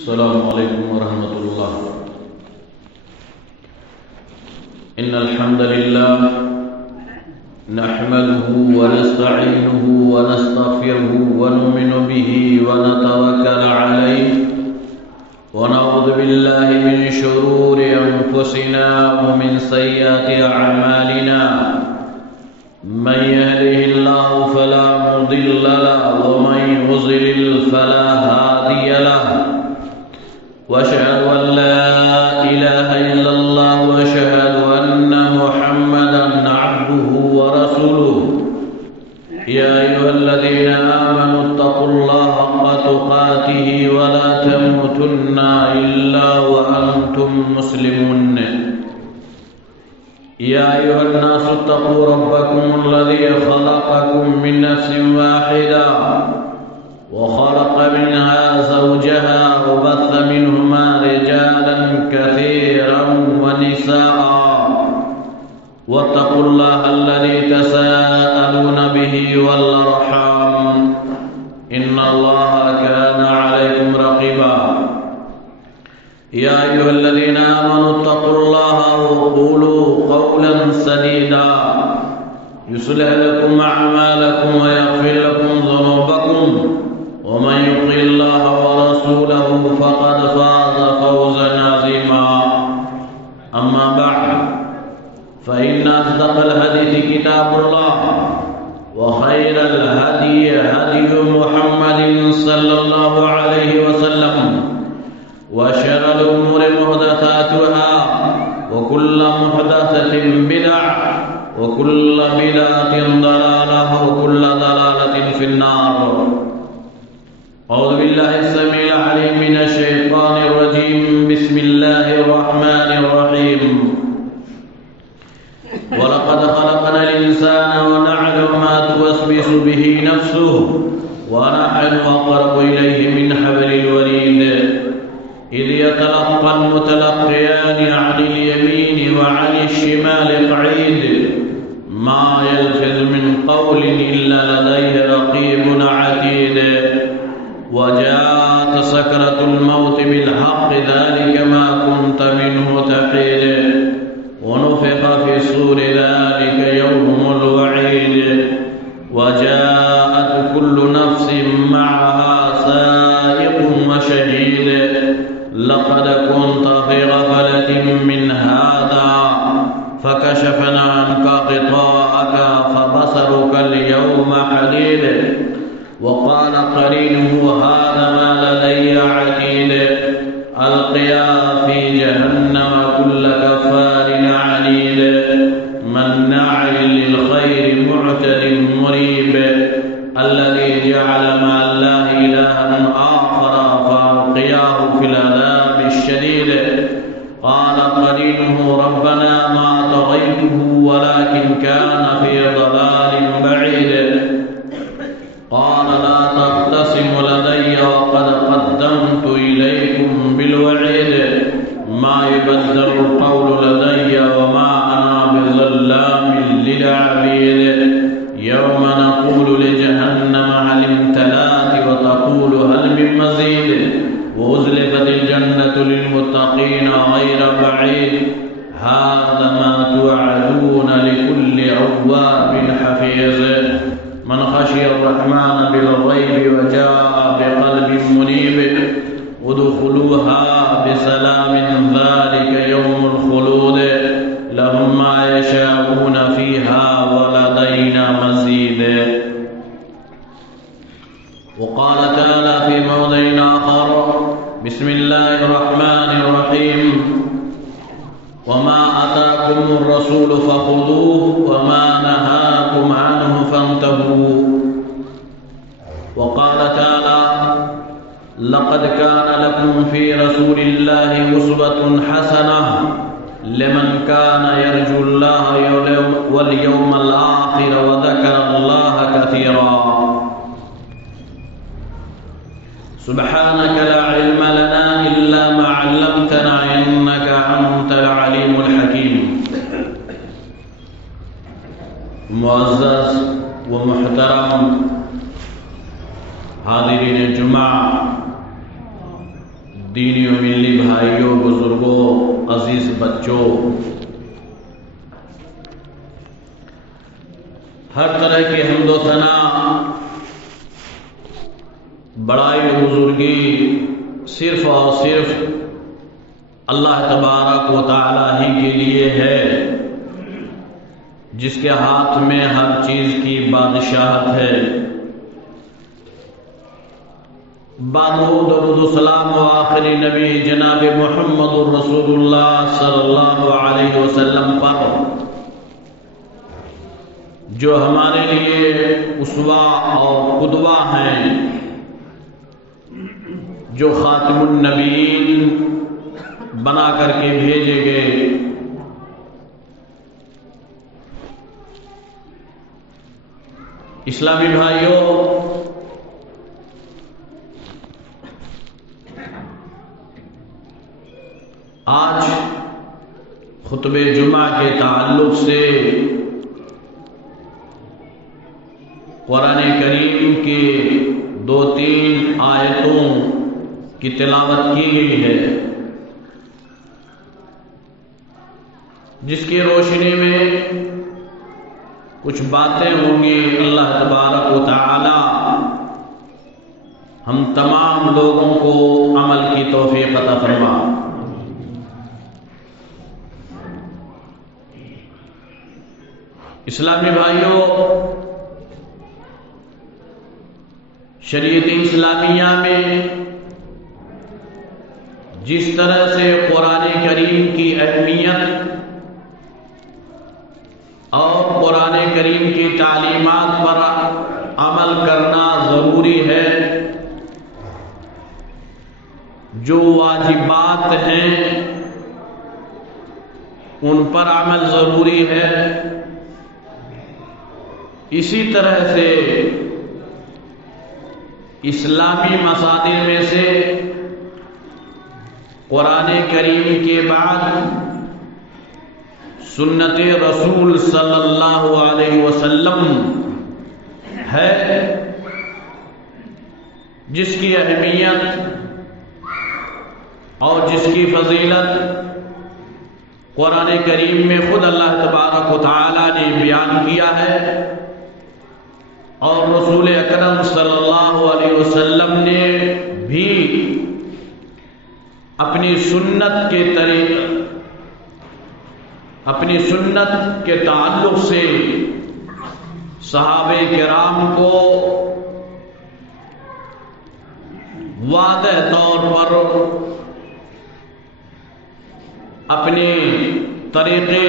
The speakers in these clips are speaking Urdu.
السلام عليكم ورحمة الله. إن الحمد لله نحمده ونستعينه ونستغفره ونؤمن به ونتوكل عليه ونعوذ بالله من شرور أنفسنا ومن سيئات أعمالنا. من يهده الله فلا مضل له ومن يضلل فلا هادي له. وأشهد أن لا إله إلا الله وأشهد أن محمدا عبده ورسوله. يا أيها الذين آمنوا اتقوا الله حق تقاته ولا تموتن إلا وأنتم مسلمون. يا أيها الناس اتقوا ربكم الذي خلقكم من نفس واحدة وخلق منها زوجها وبث منهما رجالا كثيرا ونساء. واتقوا الله الذي تساءلون به والأرحام إن الله كان عليكم رقيبا. يا أيها الذين آمنوا اتقوا الله وقولوا قولا سديدا يصلح لكم أعمالكم ويغفر لكم ذنوبكم ومن يطع الله ورسوله فقد فاز فوزا عظيما. أما بعد فإن أصدق الحديث كتاب الله وخير الهدي هدي محمد صلى الله عليه وسلم وشر الأمور محدثاتها وكل محدثة بدعة وكل بدعة ضلالة وكل ضلالة في النار. أعوذ بالله السميع العليم من الشيطان الرجيم. بسم الله الرحمن الرحيم. ولقد خلقنا الإنسان ونعلم ما توسوس به نفسه ونحن أقرب إليه من حبل الوريد. إذ يتلقى المتلقيان عن اليمين وعن الشمال قعيد ما يلفظ من قول إلا لديه رقيب عتيد. وجاءت سكرة الموت بالحق ذلك ما كنت منه تحيد. ونفخ في الصور ذلك يوم الوعيد. وجاءت كل نفس معها سائق وشهيد. لقد كنت في غفلة من هذا فكشفنا عنك غطاءك فبصرك اليوم حديد. وقال قرينه هذا ما لدي عتيد. ألقيا في جهنم كل كفار عنيد مناع للخير معتد مريب. الذي جعل مع الله إلها آخر فألقياه في العذاب الشديد. قال قرينه ربنا ما طغيته ولكن كان في ضلال بعيد. قال لا تختصموا لدي وقد قدمت إليكم بالوعيد. ما يبدل القول لدي وما أنا بظلام للعبيد. يوم نقول لجهنم هل امتلأت وتقول هل من مزيد. وأزلفت الجنة للمتقين غير بعيد. هذا ما توعدون لكل أواب حفيظ. من خشي الرحمن بالغيب وجاء بقلب منيب ادخلوها بسلام ذلك يوم الخلود. لهم ما يشاءون فيها ولدينا مزيد. وقال تعالى في موضع آخر بسم الله الرحمن الرحيم. وما أتاكم الرسول فخذوه وما نهاكم عنه فانتهوا. وقال تعالى لقد كان لكم في رسول الله أسوة حسنة لمن كان يرجو الله واليوم الآخر وذكر الله كثيرا. سبحانك لا علم لنا إلا ما علمتنا إنك أنت العليم الحكيم. معزز و محترم حاضرین جمعہ، دینی و ملی بھائیوں، بزرگوں، عزیز بچوں، ہر طرح کی حمد و ثنا، بڑائی و بزرگی صرف اور صرف اللہ تبارک و تعالی ہی کے لیے ہے، جس کے ہاتھ میں ہر چیز کی بادشاہت ہے۔ درود و سلام و آخری نبی جناب محمد الرسول اللہ صلی اللہ علیہ وسلم پر، جو ہمارے لیے اسوہ اور قدوہ ہیں، جو خاتم النبیین بنا کر کے بھیجے گئے۔ اسلامی بھائیوں، آج خطبہ جمعہ کے تعلق سے قرآن کریم کی 2-3 آیتوں کی تلاوت کی گئی ہے، جس کی روشنی میں کچھ باتیں ہوں گی۔ اللہ تبارک و تعالی ہم تمام لوگوں کو عمل کی توفیق عطا فرما۔ اسلامی بھائیوں، شریعت اسلامیہ میں جس طرح سے قرآن کریم کی اہمیت اور قرآن کریم کی تعلیمات پر عمل کرنا ضروری ہے، جو واجبات ہیں ان پر عمل ضروری ہے، اسی طرح سے اسلامی مصادر میں سے قرآن کریم کے بعد سنت رسول صلی اللہ علیہ وسلم ہے، جس کی اہمیت اور جس کی فضیلت قرآن کریم میں خود اللہ تبارک و تعالی نے بیان کیا ہے، اور رسول اکرم صلی اللہ علیہ وسلم نے بھی اپنی سنت کے تعلق سے صحابہ کرام کو واضح طور پر اپنے طریقے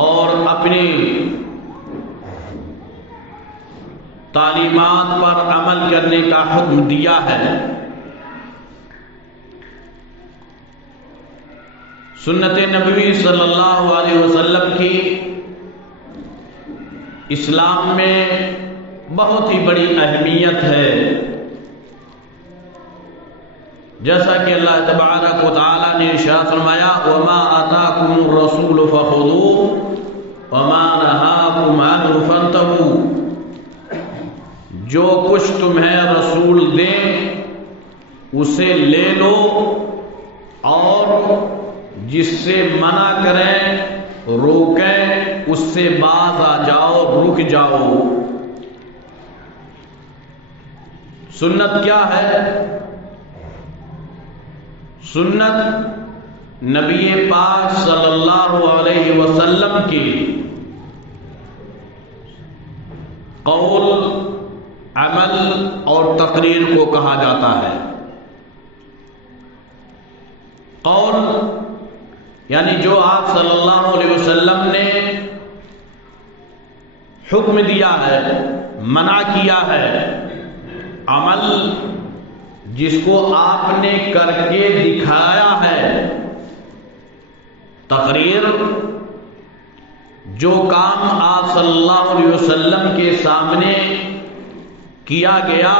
اور اپنی تعلیمات پر عمل کرنے کا حکم دیا ہے۔ سنت نبوی صلی اللہ علیہ وسلم کی اسلام میں بہت ہی بڑی اہمیت ہے، جیسا کہ اللہ تبارک و تعالی نے ارشاد فرمایا وَمَا آتَاكُمُ الرَّسُولُ فَخُذُوهُ وَمَا نَهَاكُمْ عَنْهُ فَانْتَهُوا، جو کچھ تمہیں رسول دیں اسے لے لو، اور جس سے منع کریں روکیں اس سے باز آ جاؤ، رک جاؤ۔ سنت کیا ہے؟ سنت نبی پاک صلی اللہ علیہ وسلم کی قول، عمل اور تقریر کو کہا جاتا ہے۔ قول یعنی جو آپ صلی اللہ علیہ وسلم نے حکم دیا ہے، منع کیا ہے۔ عمل جس کو آپ نے کر کے دکھایا ہے۔ تقریر جو کام آپ صلی اللہ علیہ وسلم کے سامنے کیا گیا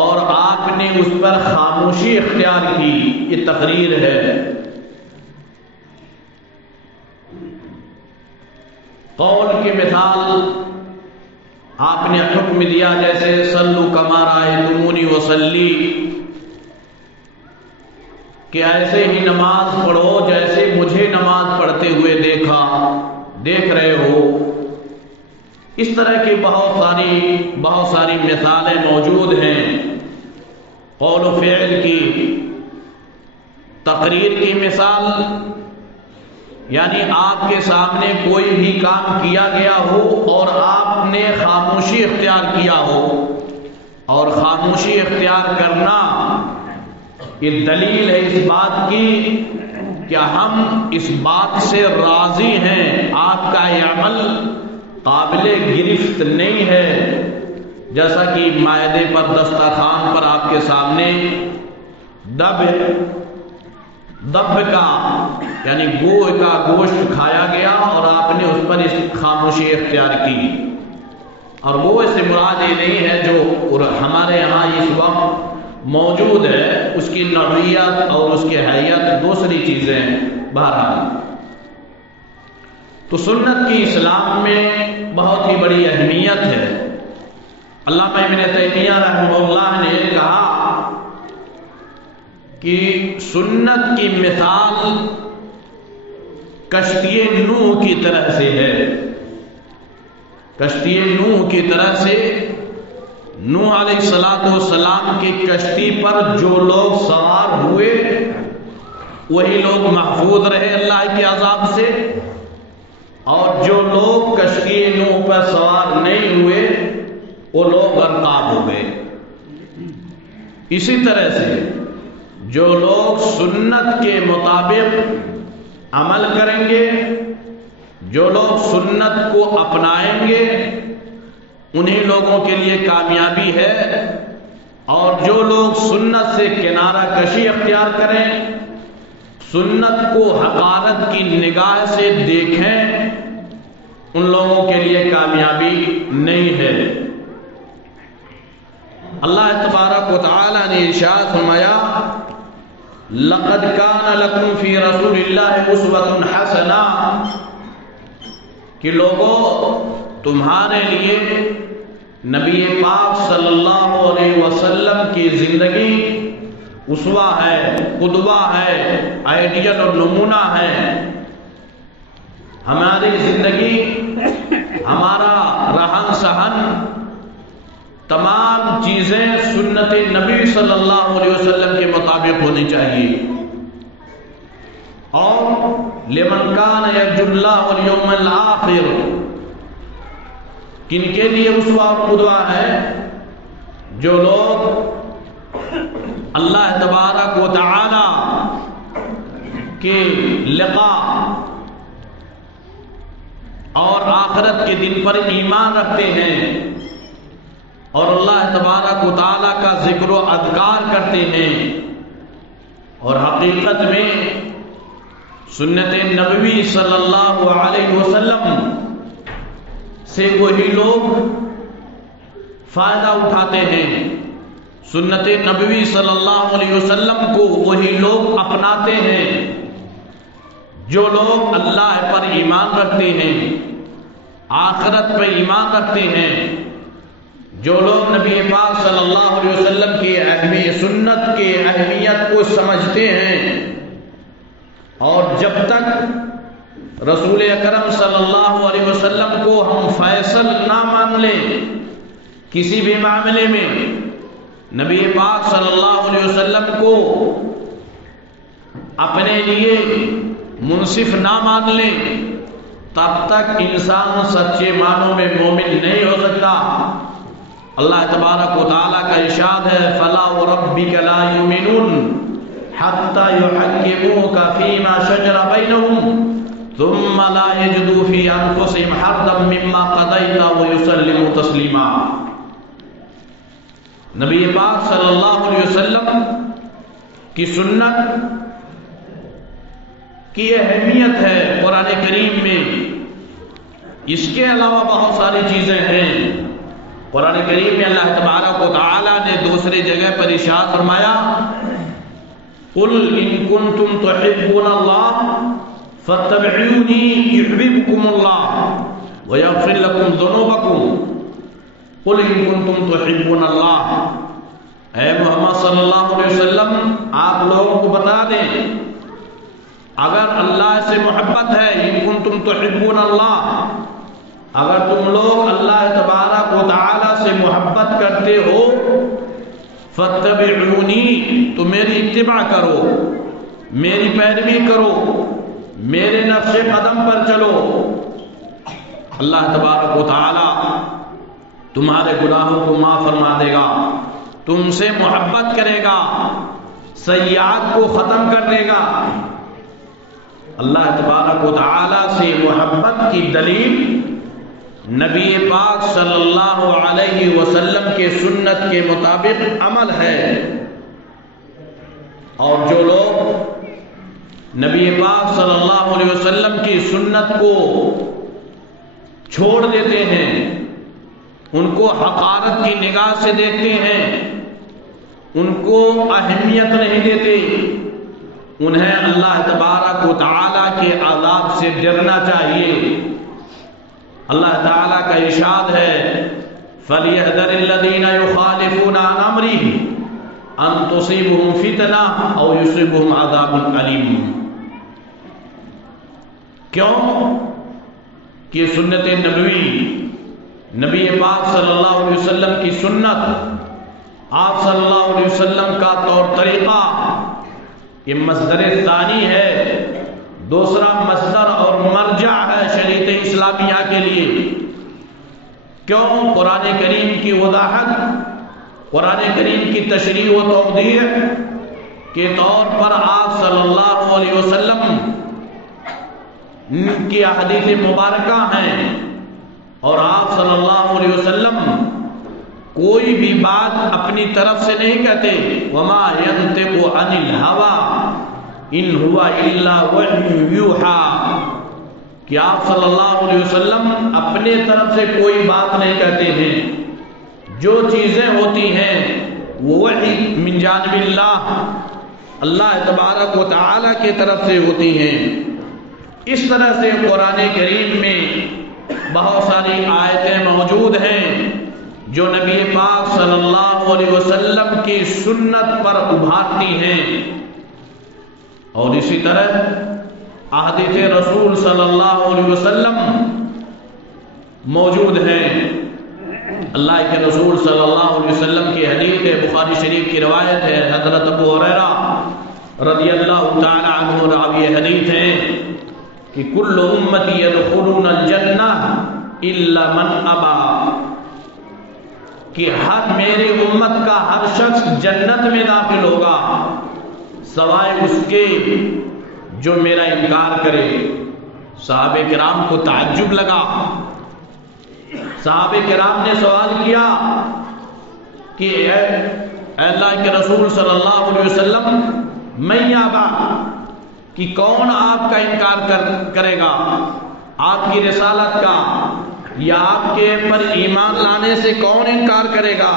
اور آپ نے اس پر خاموشی اختیار کی، یہ تقریر ہے۔ قول کی مثال آپ نے حکم دیا، جیسے صلو کما رأیتمونی وصلی، کہ ایسے ہی نماز پڑھو جیسے مجھے نماز پڑھتے ہوئے دیکھ رہے ہو۔ اس طرح کی بہت ساری مثالیں موجود ہیں، قول و فعل کی، تقریر کی مثال، یعنی آپ کے سامنے کوئی بھی کام کیا گیا ہو اور آپ نے خاموشی اختیار کیا ہو، اور خاموشی اختیار کرنا یہ دلیل ہے اس بات کی کہ ہم اس بات سے راضی ہیں، آپ کا یہ عمل قابل گرفت نہیں ہے۔ جیسا کہ مائدے پر دسترخوان پر آپ کے سامنے دب کا یعنی گوہ کا گوشت کھایا گیا اور آپ نے اس پر خاموشی اختیار کی، اور گوہ سے مراد یہ نہیں ہے جو ہمارے یہاں اس وقت موجود ہے، اس کی نوعیت اور اس کی حیت دوسری چیزیں ہیں۔ بہرحال تو سنت کی اسلام میں بہت ہی بڑی اہمیت ہے۔ علامہ ابن تیمیہ رحمہ اللہ نے کہا کہ سنت کی مثال کشتی نوح کی طرح سے ہے۔ کشتی نوح کی طرح سے نوح علیہ السلام کی کشتی پر جو لوگ سوار ہوئے وہی لوگ محفوظ رہے اللہ کے عذاب سے، اور جو لوگ کشتی نوح پر سوار نہیں ہوئے وہ لوگ غرقاب ہو گئے۔ اسی طرح سے جو لوگ سنت کے مطابق عمل کریں گے، جو لوگ سنت کو اپنائیں گے، انہیں لوگوں کے لیے کامیابی ہے، اور جو لوگ سنت سے کنارہ کشی اختیار کریں، سنت کو حقارت کی نگاہ سے دیکھیں، ان لوگوں کے لیے کامیابی نہیں ہے۔ اللہ تبارک و تعالی نے ارشاد فرمایا لقد كان لكم في رسول الله اسوة حسنة، کہ لوگوں تمہارے لیے نبی پاک صلی اللہ علیہ وسلم کی زندگی اسوہ ہے، قدوہ ہے، آئیڈیل اور نمونہ ہے۔ ہماری زندگی، ہمارا رہن سہن، تمام چیزیں سنت نبی صلی اللہ علیہ وسلم کے مطابق ہونی چاہیے۔ اور لمن کان یرجو اللہ والیوم الآخر، کن کے لیے اسوہ اور قدوہ ہے؟ جو لوگ اللہ تبارک و تعالی کے لقاء اور آخرت کے دن پر ایمان رکھتے ہیں، اور اللہ تبارک و تعالیٰ کا ذکر و اذکار کرتے ہیں، اور حقیقت میں سنت نبوی صلی اللہ علیہ وسلم سے وہی لوگ فائدہ اٹھاتے ہیں، سنت نبوی صلی اللہ علیہ وسلم کو وہی لوگ اپناتے ہیں، جو لوگ اللہ پر ایمان رکھتے ہیں، آخرت پر ایمان رکھتے ہیں، جو لوگ نبی پاک صلی اللہ علیہ وسلم کی سنت کی اہمیت کو سمجھتے ہیں، اور جب تک رسول اکرم صلی اللہ علیہ وسلم کو ہم فیصل نہ مان لیں کسی بھی معاملے میں، نبی پاک صلی اللہ علیہ وسلم کو اپنے لیے منصف نہ مان لیں، تب تک انسان سچے معنوں میں مومن نہیں ہو سکتا۔ اللہ تبارک و تعالیٰ کا ارشاد ہے فَلَا وَرَبِّكَ لَا يُؤْمِنُونَ حَتَّى يُحَكِّمُوكَ فِي مَا شَجَرَ بَيْنَهُمْ ثُمَّ لَا يَجِدُوا فِي أَنفُسِهِمْ حَرَجًا مِّمَّا قَضَيْتَ وَيُسَلِّمُوا تَسْلِيمًا۔ نبی پاک صلی اللہ علیہ وسلم کی سنت کی اہمیت ہے قرآن کریم میں، اس کے علاوہ بہت ساری چیزیں ہیں۔ قرآن کریم میں اللہ تبارک و تعالی نے دوسری جگہ پر ارشاد فرمایا قل ان کنتم تحبون اللہ فاتبعونی یحببکم اللہ ویغفر لکم ذنوبکم۔ قل ان کنتم تحبون اللہ، اے محمد صلی اللہ علیہ وسلم آپ لوگوں کو بتا دیں اگر اللہ سے محبت ہے ان کنتم تحبون اللہ، اگر تم لوگ اللہ تبارک و تعالی سے محبت کرتے ہو فاتبعونی تو میری اتباع کرو، میری پیروی کرو، میرے نقش قدم پر چلو۔ اللہ تبارک و تعالی تمہارے گناہوں کو معاف فرما دے گا، تم سے محبت کرے گا، سیئات کو ختم کر دے گا۔ اللہ تبارک و تعالی سے محبت کی دلیل نبی پاک صلی اللہ علیہ وسلم کے سنت کے مطابق عمل ہے، اور جو لوگ نبی پاک صلی اللہ علیہ وسلم کی سنت کو چھوڑ دیتے ہیں، ان کو حقارت کی نگاہ سے دیکھتے ہیں، ان کو اہمیت نہیں دیتے، انہیں اللہ تبارک و تعالی کے عذاب سے ڈرنا چاہیے۔ اللہ تعالیٰ کا ارشاد ہے فَلْيَحْذَرِ الَّذِينَ يُخَالِفُونَ عَنْ أَمْرِهِ أَن تُصِيبَهُمْ فِتْنَةٌ أَوْ يُصِيبَهُمْ عَذَابٌ أَلِيمٌ۔ کیوں کہ سنت نبوی، نبی پاک صلی اللہ علیہ وسلم کی سنت، آپ صلی اللہ علیہ وسلم کا طور طریقہ یہ مصدر ثانی ہے، دوسرا مصدر اور مرجع ہے شریعت اسلامیہ کے لیے۔ کیوں؟ قرآن کریم کی وضاحت، قرآن کریم کی تشریح و توضیح کے طور پر آپ صلی اللہ علیہ وسلم کی احادیث مبارکہ ہیں، اور آپ صلی اللہ علیہ وسلم کوئی بھی بات اپنی طرف سے نہیں کہتے، وما ينطق عن الهوى ان هو الا وحی یوحی، کہ آپ صلی اللہ علیہ وسلم اپنے طرف سے کوئی بات نہیں کہتے ہیں، جو چیزیں ہوتی ہیں وہ وحی من جانب اللہ، اللہ تبارک و تعالی کی طرف سے ہوتی ہیں۔ اس طرح سے قرآن کریم میں بہت ساری آیتیں موجود ہیں جو نبی پاک صلی اللہ علیہ وسلم کی سنت پر ابھارتی ہیں، اور اسی طرح احادیث رسول صلی اللہ علیہ وسلم موجود ہیں۔ اللہ کے رسول صلی اللہ علیہ وسلم کی حدیث ہے، بخاری شریف کی روایت ہے، حضرت ابو ہریرہ رضی اللہ تعالی عنہ راوی حدیث ہے کہ کل امتی یدخلون الجنہ الا من ابا، کہ ہر میری امت کا ہر شخص جنت میں داخل ہوگا سوائے اس کے جو میرا انکار کرے۔ صحابہ کرام کو تعجب لگا، صحابہ کرام نے سوال کیا کہ اے اللہ کے رسول صلی اللہ علیہ وسلم من یابا، کہ کون آپ کا انکار کرے گا آپ کی رسالت کا، یا آپ کے پر ایمان لانے سے کون انکار کرے گا؟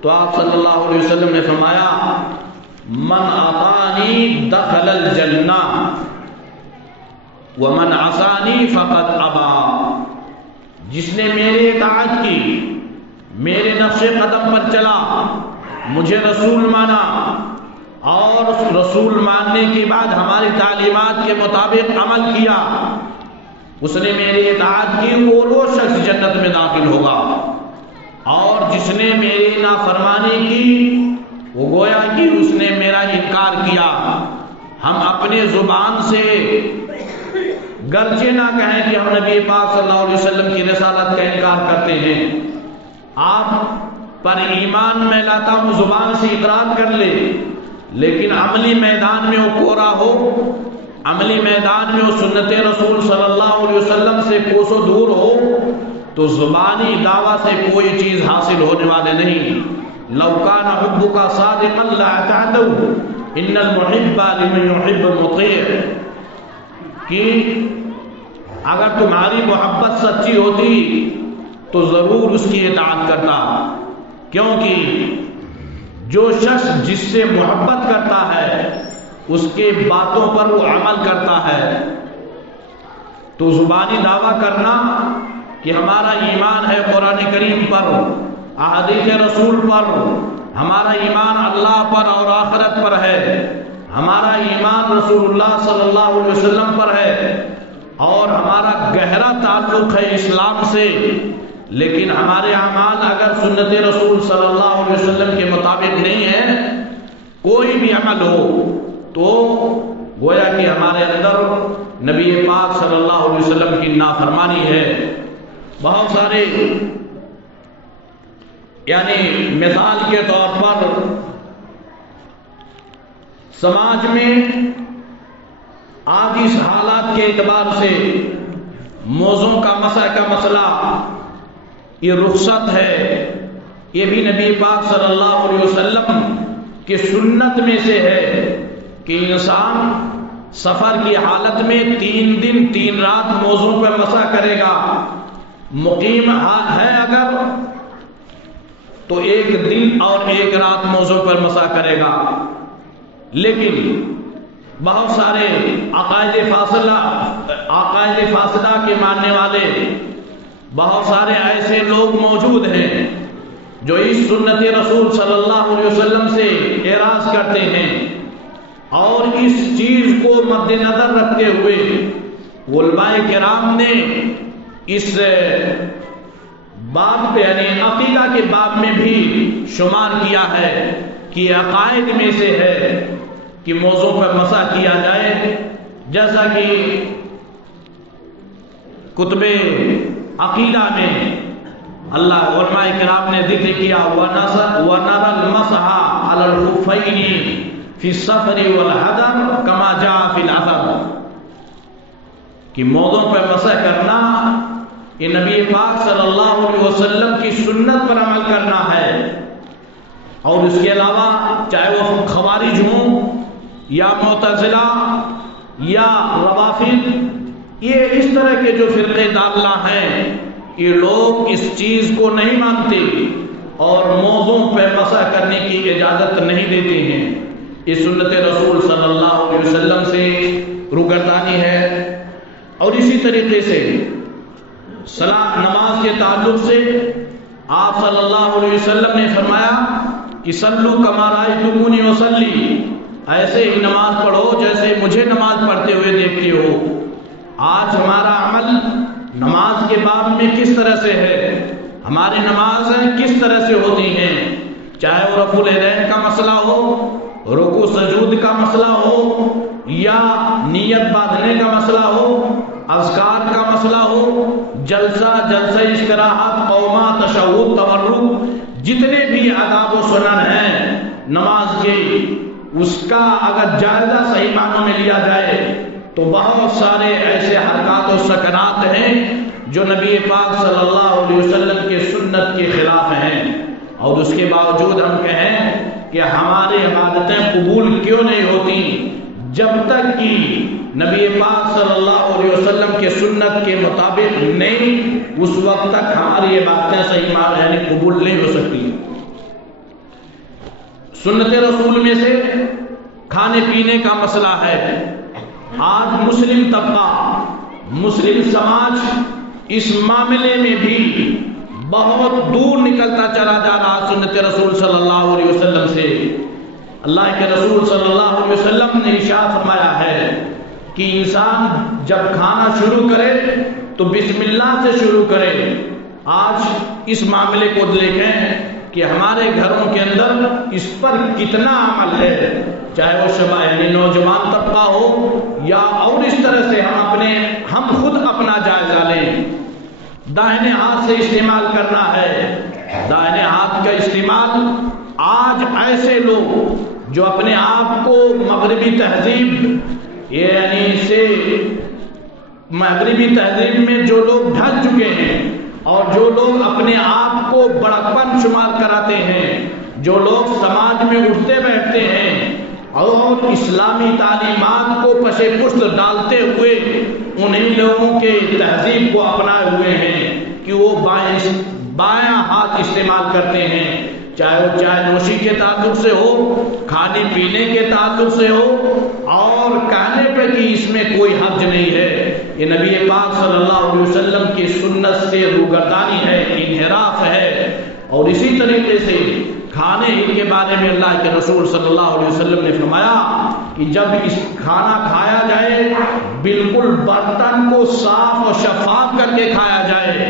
تو آپ صلی اللہ علیہ وسلم نے فرمایا من اطاعنی دخل الجنہ ومن عصانی فقد ابا، جس نے میری اطاعت کی، میرے نقش قدم پر چلا، مجھے رسول مانا، اور رسول ماننے کے بعد ہماری تعلیمات کے مطابق عمل کیا، اس نے میری اطاعت کی، وہ شخص جنت میں داخل ہوگا۔ اور جس نے میری نافرمانی کی وہ گویا کہ اس نے میرا انکار کیا۔ ہم اپنے زبان سے گرچہ نہ کہیں کہ ہم نبی پاک صلی اللہ علیہ وسلم کی رسالت کا انکار کرتے ہیں، آپ پر ایمان میں لاتا ہوں زبان سے اقرار کر لے، لیکن عملی میدان میں وہ کورا ہو، عملی میدان میں وہ سنت رسول صلی اللہ علیہ وسلم سے کوسوں دور ہو، تو زبانی دعویٰ سے کوئی چیز حاصل ہونے والے نہیں۔ لو کان حبک صادقا لاطعته ان المحب لمن يحب مطیع، کہ اگر تمہاری محبت سچی ہوتی تو ضرور اس کی اطاعت کرتا، کیونکہ جو شخص جس سے محبت کرتا ہے اس کے باتوں پر وہ عمل کرتا ہے۔ تو زبانی دعویٰ کرنا کہ ہمارا ایمان ہے قرآن کریم پر، احادیث رسول پر، ہمارا ایمان اللہ پر اور آخرت پر ہے، ہمارا ایمان رسول اللہ صلی اللہ علیہ وسلم پر ہے، اور ہمارا گہرا تعلق ہے اسلام سے، لیکن ہمارے اعمال اگر سنت رسول صلی اللہ علیہ وسلم کے مطابق نہیں ہے، کوئی بھی عمل ہو، تو گویا کہ ہمارے اندر نبی پاک صلی اللہ علیہ وسلم کی نافرمانی ہے۔ بہت سارے یعنی مثال کے طور پر سماج میں آج اس حالات کے اعتبار سے موضوع کا مسئلہ یہ رخصت ہے، یہ بھی نبی پاک صلی اللہ علیہ وسلم کی سنت میں سے ہے کہ انسان سفر کی حالت میں 3 دن 3 رات موضوع پر مسح کرے گا، مقیم ہے اگر تو 1 دن اور 1 رات موضوع پر مسح کرے گا۔ لیکن بہت سارے عقائد فاصلہ کے ماننے والے بہت سارے ایسے لوگ موجود ہیں جو اس سنت رسول صلی اللہ علیہ وسلم سے اعراض کرتے ہیں، اور اس چیز کو مد نظر رکھتے ہوئے علماء کرام نے اس باب پہ یعنی عقیدہ کے باب میں بھی شمار کیا ہے کہ عقائد میں سے ہے کہ موضوع پر مسح کیا جائے، جیسا کہ کتب عقیدہ میں اللہ علماء کرام نے ذکر کیا وَنَرَى الْمَسْحَ عَلَى الْخُفَّيْنِ فِي السَّفَرِ وَالْحَضَرِ كَمَا جَاءَ فِي الْأَثَرِ، کہ موضوع پر مسح کرنا یہ نبی پاک صلی اللہ علیہ وسلم کی سنت پر عمل کرنا ہے، اور اس کے علاوہ چاہے وہ خوارج ہوں یا معتزلہ یا روافض، یہ اس طرح کے جو فرقے ضالہ ہیں، یہ لوگ اس چیز کو نہیں مانتے اور موضوع پہ مسح کرنے کی اجازت نہیں دیتے ہیں۔ یہ سنت رسول صلی اللہ علیہ وسلم سے روگردانی ہے۔ اور اسی طریقے سے نماز کے تعلق سے آپ صلی اللہ علیہ وسلم نے فرمایا کہ صلو کما رأیتمونی اصلی، ایسے ہی نماز پڑھو جیسے مجھے نماز پڑھتے ہوئے دیکھتے ہو۔ آج ہمارا عمل نماز کے باب میں کس طرح سے ہے، ہماری نمازیں کس طرح سے ہوتی ہیں، چاہے وہ رفع الیدین کا مسئلہ ہو، رکوع سجود کا مسئلہ ہو، یا نیت باندھنے کا مسئلہ ہو، اذکار کا مسئلہ ہو، جلسہ استراحت، قوما، تشہد، تورک، جتنے بھی آداب و سنن ہیں نماز کے، اس کا اگر جائزہ صحیح معنوں میں لیا جائے تو بہت سارے ایسے حرکات و سکنات ہیں جو نبی پاک صلی اللہ علیہ وسلم کے سنت کے خلاف ہیں، اور اس کے باوجود ہم کہیں کہ ہماری عبادتیں قبول کیوں نہیں ہوتی، جب تک کہ نبی پاک صلی اللہ علیہ وسلم کے سنت کے مطابق نہیں، اس وقت تک ہماری عبادتیں صحیح معنی یعنی قبول نہیں ہو سکتی۔ سنت رسول میں سے کھانے پینے کا مسئلہ ہے۔ آج مسلم طبقہ، مسلم سماج اس معاملے میں بھی بہت دور نکلتا چلا جا رہا سنت رسول صلی اللہ علیہ وسلم سے۔ اللہ کے رسول صلی اللہ علیہ وسلم نے ارشاد فرمایا ہے کہ انسان جب کھانا شروع کرے تو بسم اللہ سے شروع کرے۔ آج اس معاملے کو دیکھیں کہ ہمارے گھروں کے اندر اس پر کتنا عمل ہے، چاہے وہ شباب یعنی نوجوان طبقہ ہو یا اور اس طرح سے ہم خود اپنا جائزہ لیں۔ داہنے ہاتھ سے استعمال کرنا ہے، داہنے ہاتھ کا استعمال آج ایسے لوگ جو اپنے آپ کو مغربی تہذیب یعنی سے مغربی تہذیب میں جو لوگ ڈھل چکے ہیں اور جو لوگ اپنے آپ کو بڑکپن شمار کراتے ہیں، جو لوگ سماج میں اٹھتے بیٹھتے ہیں اور اسلامی تعلیمات کو پشے پشت ڈالتے ہوئے انہیں لوگوں کے تہذیب کو اپنائے ہوئے ہیں کہ وہ بایاں ہاتھ استعمال کرتے ہیں، چاہے وہ چائے نوشی کے تعلق سے ہو، کھانے پینے کے تعلق سے ہو، اور کہنے پہ کہ اس میں کوئی حرج نہیں ہے۔ یہ نبی پاک صلی اللہ علیہ وسلم کی سنت سے روگردانی ہے، انحراف ہے۔ اور اسی طریقے سے کھانے ہی کے بارے میں اللہ کے رسول صلی اللہ علیہ وسلم نے فرمایا کہ جب اس کھانا کھایا جائے بالکل برتن کو صاف اور شفاف کر کے کھایا جائے،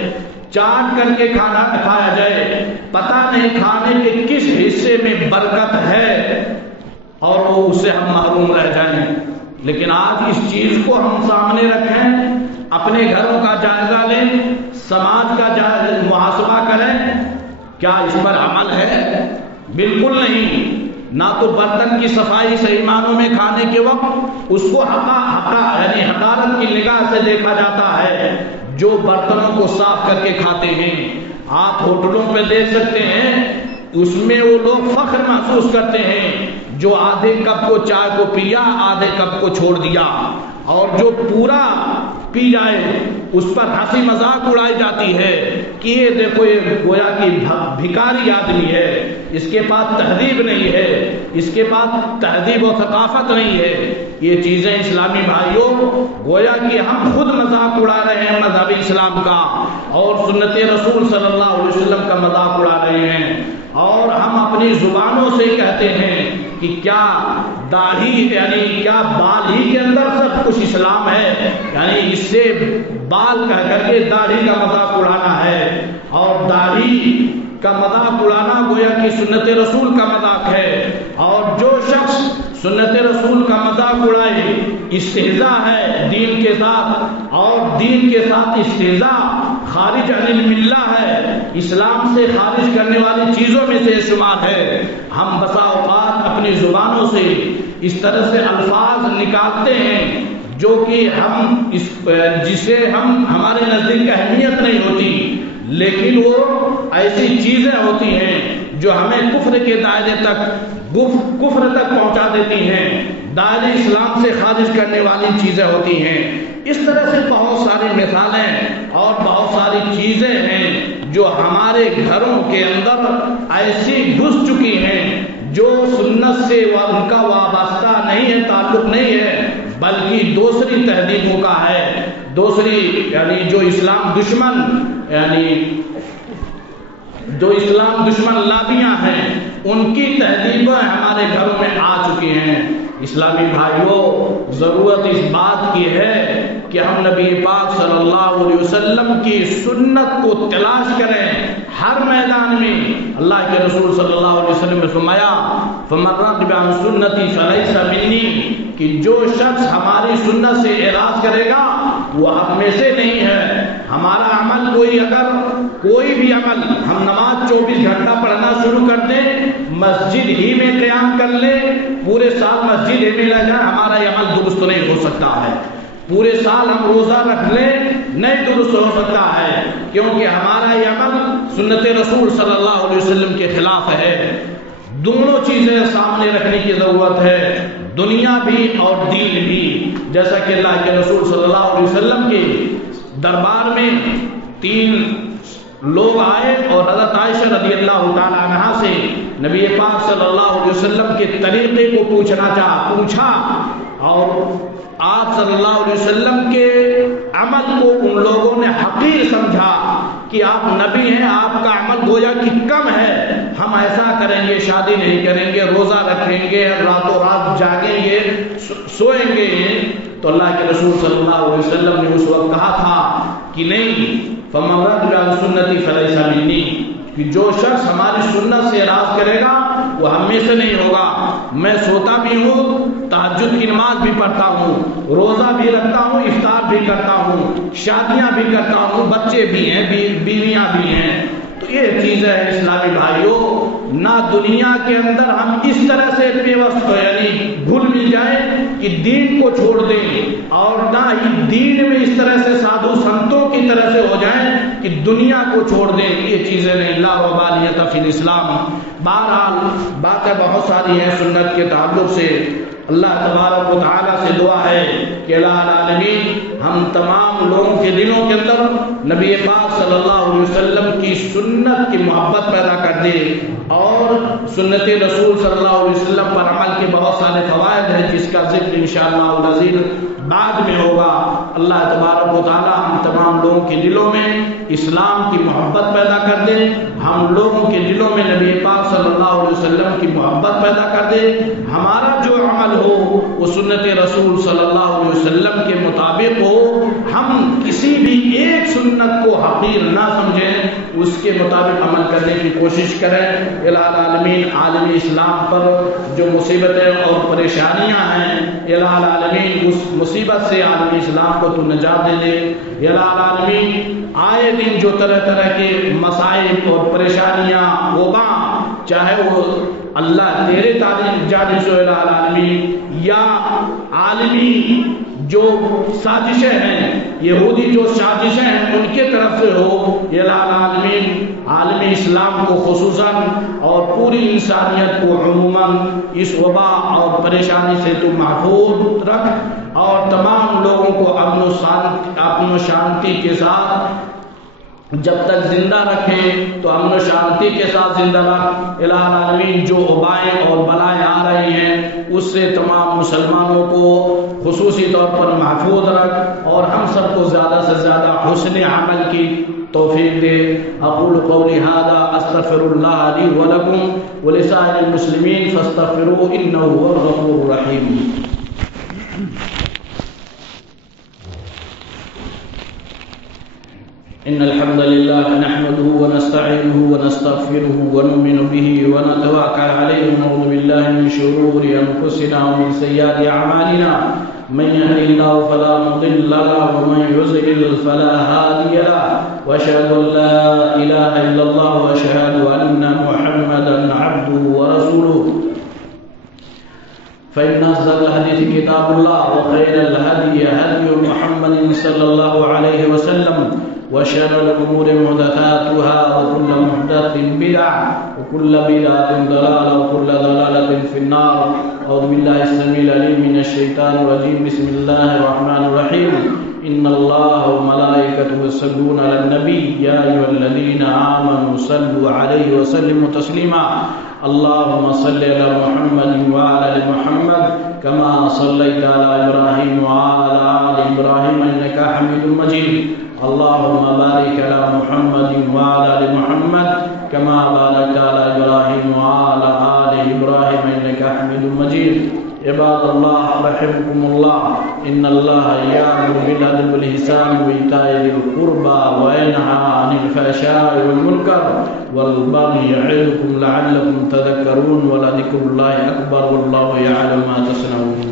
چاٹ کر کے کھانا کھایا جائے، پتہ نہیں کھانے کے کس حصے میں برکت ہے اور وہ اسے ہم محروم رہ جائیں۔ لیکن آج اس چیز کو ہم سامنے رکھیں، اپنے گھروں کا جائزہ لیں، سماج کا محاسبہ کریں، کیا اس پر عمل ہے؟ بالکل نہیں۔ نہ تو برتن کی صفائی صحیح معنوں میں کھانے کے وقت اس کو یعنی حقارت کی نگاہ سے دیکھا جاتا ہے جو برتنوں کو صاف کر کے کھاتے ہیں۔ آپ ہوٹلوں پہ دیکھ سکتے ہیں، اس میں وہ لوگ فخر محسوس کرتے ہیں جو آدھے کپ کو چائے کو پیا، آدھے کپ کو چھوڑ دیا، اور جو پورا پی جائے اس پر ہنسی مذاق اڑائی جاتی ہے کہ یہ دیکھو یہ گویا کہ بھکاری آدمی ہے، اس کے پاس تہذیب نہیں ہے، اس کے پاس تہذیب و ثقافت نہیں ہے۔ یہ چیزیں اسلامی بھائیوں گویا کہ ہم خود مذاق اڑا رہے ہیں مذہب اسلام کا، اور سنت رسول صلی اللہ علیہ وسلم کا مذاق اڑا رہے ہیں، اور ہم اپنی زبانوں سے کہتے ہیں کہ کیا داڑھی یعنی کیا بال ہی کے اندر سب کچھ اسلام ہے، یعنی اس سے بال کہہ کر کے داڑھی کا مذاق اڑانا ہے، اور داڑھی کا مذاق اڑانا گویا کہ سنت رسول کا مذاق ہے، اور جو شخص سنت رسول کا مذاق اڑائے استہزاء ہے دین کے ساتھ، اور دین کے ساتھ استہزاء خارج عن الملہ ہے، اسلام سے خارج کرنے والی چیزوں میں سے شمار ہے۔ ہم بسا اوقات اپنی زبانوں سے اس طرح سے الفاظ نکالتے ہیں جو کہ جسے ہمارے نزدیک اہمیت نہیں ہوتی، لیکن وہ ایسی چیزیں ہوتی ہیں جو ہمیں کفر کے دائرے تک پہنچا دیتی ہیں، دائرے اسلام سے خارج کرنے والی چیزیں ہوتی ہیں۔ اس طرح سے بہت ساری مثالیں اور بہت ساری چیزیں ہیں جو ہمارے گھروں کے اندر ایسی گھس چکی ہیں جو سنت سے ان کا وابستہ نہیں ہے، تعلق نہیں ہے، بلکہ دوسری تہذیبوں کا ہے، دوسری یعنی جو اسلام دشمن لابیاں ہیں ان کی تہذیبیں ہمارے گھروں میں آ چکی ہیں۔ اسلامی بھائیوں، ضرورت اس بات کی ہے کہ ہم نبی پاک صلی اللہ علیہ وسلم کی سنت کو تلاش کریں ہر میدان میں۔ اللہ کے رسول صلی اللہ علیہ وسلم نے فرمایا فَمَن رَغِبَ عَن سُنَّتِي فَلَيْسَ مِنِّي، کہ جو شخص ہماری سنت سے اعراض کرے گا وہ ہم میں سے نہیں ہے۔ ہمارا عمل کوئی بھی عمل، ہم نماز 24 گھنٹہ پڑھنا شروع کر دیں، مسجد ہی میں قیام کر لیں، پورے سال مسجد ہی میں رہ جائیں، ہمارا یہ عمل درست نہیں ہو سکتا ہے۔ پورے سال ہم روزہ رکھ لیں، نہیں درست ہو سکتا ہے، کیونکہ ہمارا یہ عمل سنت رسول صلی اللہ علیہ وسلم کے خلاف ہے۔ دونوں چیزیں سامنے رکھنے کی ضرورت ہے، دنیا بھی اور دین بھی۔ جیسا کہ اللہ کے رسول صلی اللہ علیہ وسلم کے دربار میں 3 لوگ آئے اور حضرت عائشہ رضی اللہ تعالی عنہا سے نبی پاک صلی اللہ علیہ وسلم کے طریقے کو پوچھا، اور آپ صلی اللہ علیہ وسلم کے عمل کو ان لوگوں نے حقیر سمجھا کہ آپ نبی ہیں، آپ کا عمل گویا کہ کم ہے، ہم ایسا کریں گے، شادی نہیں کریں گے، روزہ رکھیں گے، راتوں رات جاگیں گے، سوئیں گے۔ تو اللہ کے رسول صلی اللہ علیہ وسلم نے اس وقت کہا تھا کہ نہیں، فَمَن رَغِبَ عَن سُنَّتِي فَلَيْسَ مِنِّي، کہ جو شخص ہماری سنت سے اعراض کرے گا وہ ہم میں سے نہیں ہوگا۔ میں سوتا بھی ہوں، تہجد کی نماز بھی پڑھتا ہوں، روزہ بھی رکھتا ہوں، افطار بھی کرتا ہوں، شادیاں بھی کرتا ہوں، بچے بھی ہیں، بیویاں بھی ہیں۔ تو یہ چیزیں ہیں اسلامی بھائیوں، نہ دنیا کے اندر ہم اس طرح سے پیوست یعنی گھل مل جائیں کہ دین کو چھوڑ دیں، اور نہ ہی دین میں اس طرح سے سادھو سنتوں کی طرح سے ہو جائیں کہ دنیا کو چھوڑ دیں۔ یہ چیزیں نہیں، لا وبالیۃ فی الاسلام۔ بہرحال باتیں بہت ساری ہیں سنت کے تعلق سے۔ اللہ تبارک و تعالیٰ سے دعا ہے کہ الہ العالمین ہم تمام لوگوں کے دلوں کے اندر نبی پاک صلی اللہ علیہ وسلم کی سنت کی محبت پیدا کر دے، اور سنت رسول صلی اللہ علیہ وسلم پر عمل کے بہت سارے فوائد ہیں جس کا ذکر انشاءاللہ العزیز بعد میں ہوگا۔ اللہ تبارک و تعالی ہم تمام لوگوں کے دلوں میں اسلام کی محبت پیدا کر دے، ہم لوگوں کے دلوں میں نبی پاک صلی اللہ علیہ وسلم کی محبت پیدا کر دے، ہمارا جو عمل ہو وہ سنت رسول صلی اللہ علیہ وسلم کے مطابق ہو، ہم کسی بھی ایک سنت کو حقیر نہ سمجھیں، اس کے مطابق عمل کرنے کی کوشش کریں۔ الہ العالمین عالم اسلام پر جو مصیبتیں اور پریشانیاں ہیں، الہ العالمین اس مصیبت سے عالم اسلام کو تو نجات دے دے۔ الہ العالمین آئے دن جو طرح طرح کے مسائل اور پریشانیاں وبا، چاہے وہ اللہ تیرے جانب سے الہ العالمین یا عالمی جو سازشیں ہیں، یہودی جو سازشیں ہیں ان کے طرف سے ہو، الہ العالمین عالم اسلام کو خصوصاً اور پوری انسانیت کو عموماً اس وبا اور پریشانی سے تو محفوظ رکھ، اور تمام لوگوں کو امن و شانتی کے ساتھ جب تک زندہ رکھے تو امن و شانتی کے ساتھ زندہ رکھ۔ الہ العالمین جو وبائیں اور بلائیں آ رہی ہیں اس سے تمام مسلمانوں کو خصوصی طور پر محفوظ رکھ، اور ہم سب کو زیادہ سے زیادہ حسن عمل کی توفیق دے۔ اقول قولی ھذا استغفر اللہ لی ولکم ولسائر المسلمین فاستغفروہ انہ هو الغفور الرحیم۔ إن الحمد لله نحمده ونستعينه ونستغفره ونؤمن به ونتوكل عليه ونعوذ بالله من شرور أنفسنا ومن سيئات أعمالنا من يهده الله فلا مضل له ومن يضلل فلا هادي له وأشهد أن لا إله إلا الله وأشهد أن محمدا عبده ورسوله فإن أصدق الحديث كتاب الله وخير الهدي هدي محمد صلى الله عليه وسلم وشر الأمور محدثاتها وكل محدث بدعة وكل بدعة ضلالة وكل ضلالة في النار۔ أعوذ بالله السميع العليم من الشيطان الرجيم، بسم الله الرحمن الرحيم۔ إن الله وملائكته يصلون على النبي يا أيها الذين آمنوا صلوا عليه وسلموا تسليما۔ اللهم صل على محمد وعلى آل محمد كما صليت على إبراهيم وعلى آل إبراهيم إنك حميد مجيد۔ اللهم بارك على محمد وعلى آل محمد كما باركت على إبراهيم وعلى آل إبراهيم إنك حميد مجيد۔ عباد الله رحمكم الله، إن الله يأمر بالعدل والإحسان وإيتاء ذي القربى وينهى عن الفحشاء والمنكر والبغي يعظكم لعلكم تذكرون، ولذكر الله أكبر والله يعلم ما تصنعون۔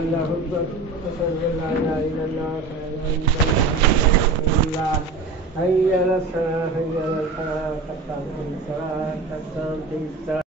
الله أكبر أشهد أن لا إله إلا الله حي على الصلاة حي على الفلاح قد قامت الصلاة قد قامت الصلاة